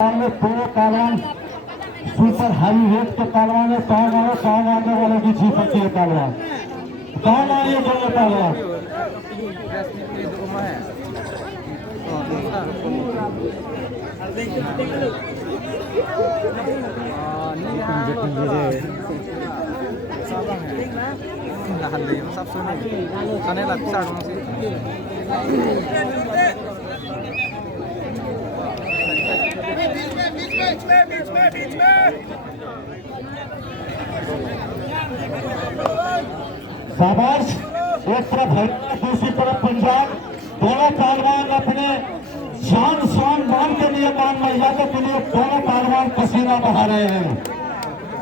में दो पहलवान सुपर हैवी वेट के पहलवान है। 100 मारने वाले की जीत होती है पहलवान। 100 मारिए दोनों पहलवान। शाबाश। एक तरफ हरियाणा, दूसरी तरफ पंजाब। दोनों पहलवान अपने शान शान मान के लिए, मान मर्यादा के लिए दोनों पहलवान पसीना बहा रहे हैं।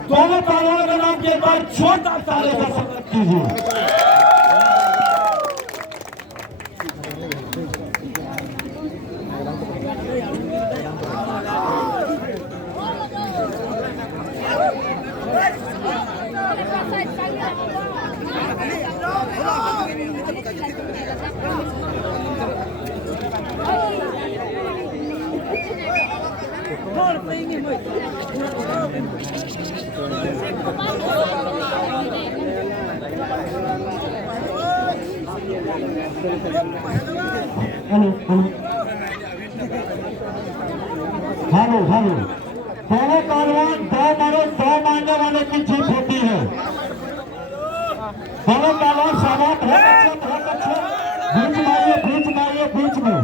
दोनों पहलवानों के नाम के एक बार छोटा ताली का स्वागत कीजिए। Hello hello. दोनों पहलवान दो मारने वाले की जीत होती है। दोनों पहलवान शाबाश, बहुत अच्छे। बीच मारिए बीच में।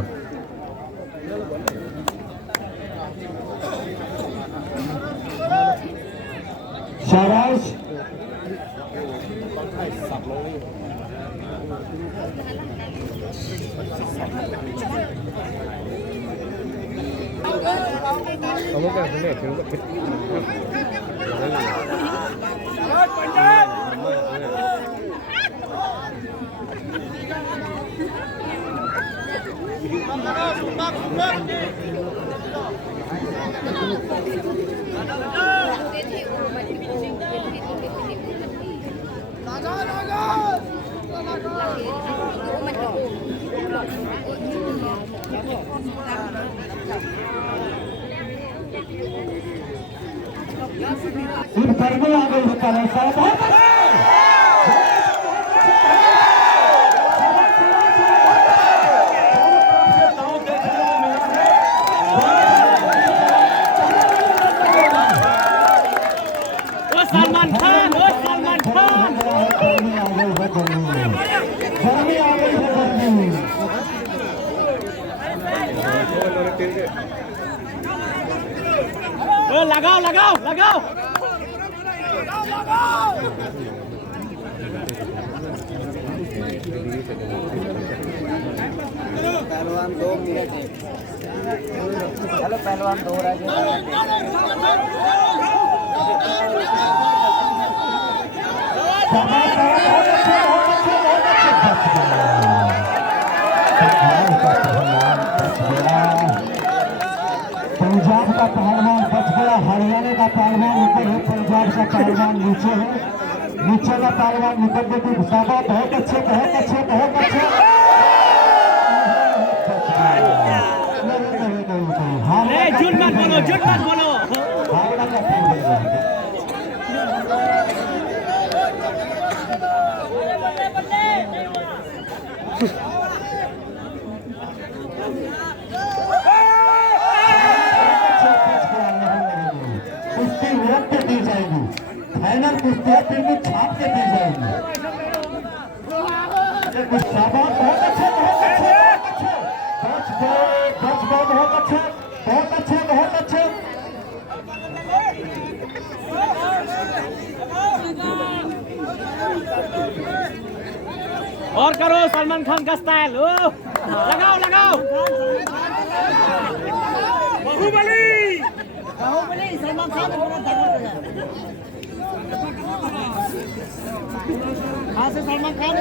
शाबाश। गर्मी आ गई है। लगाओ लगाओ लगाओ। पहलवान 2 मिनट है। चलो पहलवान 2 रह गए। पंजाब का पहलवान बच गया, हरियाणा का पहलवान ऊपर है, पंजाब का पहलवान नीचे है। नीचे का पहलवान निकल गए। शाबाश, बहुत अच्छे बहुत अच्छे बहुत अच्छे। झूठ मत बोलो, झूठ मत बोलो। फाइनल कुश्ती फिल्म छाप के दी जाएगी। शाबाश, बहुत अच्छे बहुत अच्छे बहुत अच्छे बहुत अच्छे बहुत अच्छे। और करो सलमान खान का स्टाइल। लगाओ लगाओ। बाहुबली सलमान खान सलमान खान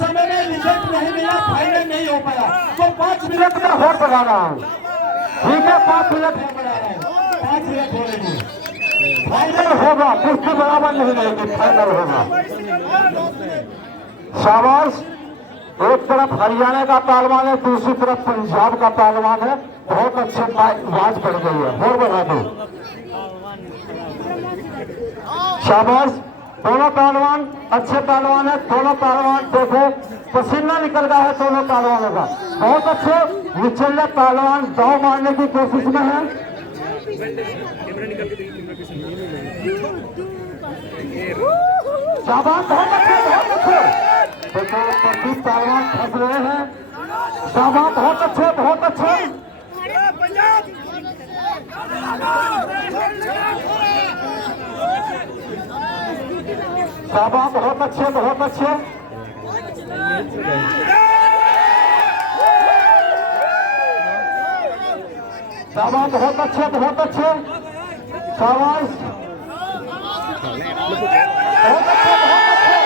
समय में रिजल्ट नहीं मिला, फाइनल नहीं हो पाया, तो 5 मिनट में होट बना रहा हूँ। ठीक है, 5 मिनट हो बना रहा हूँ। 5 मिनट हो रही है, फाइनल होगा। कुश्ती बराबर नहीं रहेगी, फाइनल होगा। शाबाश। एक तरफ हरियाणा का पहलवान है, दूसरी तरफ पंजाब का पहलवान है। बहुत अच्छे आवाज पड़ गई है, और बढ़ा दो। शाबाश, दोनों पहलवान अच्छे पहलवान है। दोनों पहलवान देखो पसीना निकल गया है दोनों पहलवानों का। बहुत अच्छे निचले पहलवान दाव मारने की कोशिश में है। शाबाश, बहुत अच्छे, बहुत अच्छे। देखो प्रदीप पहलवान फंस रहे हैं। शाबाश, बहुत अच्छे, बहुत अच्छे। शाबाश, बहुत अच्छे, बहुत अच्छे। शाबाश, बहुत अच्छे, बहुत अच्छे। शाबाश, बहुत अच्छे, बहुत अच्छे।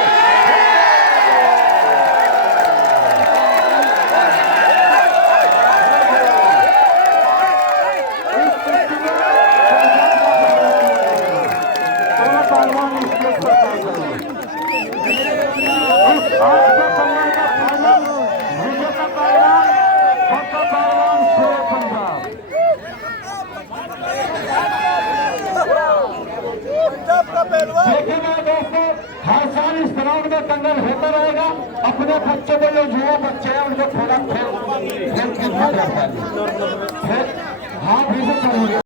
लेकिन दोस्तों हर साल इस ग्राउंड में दंगल होता रहेगा। अपने बच्चों को, जो युवा बच्चे हैं उनको थोड़ा खेल हाँ भी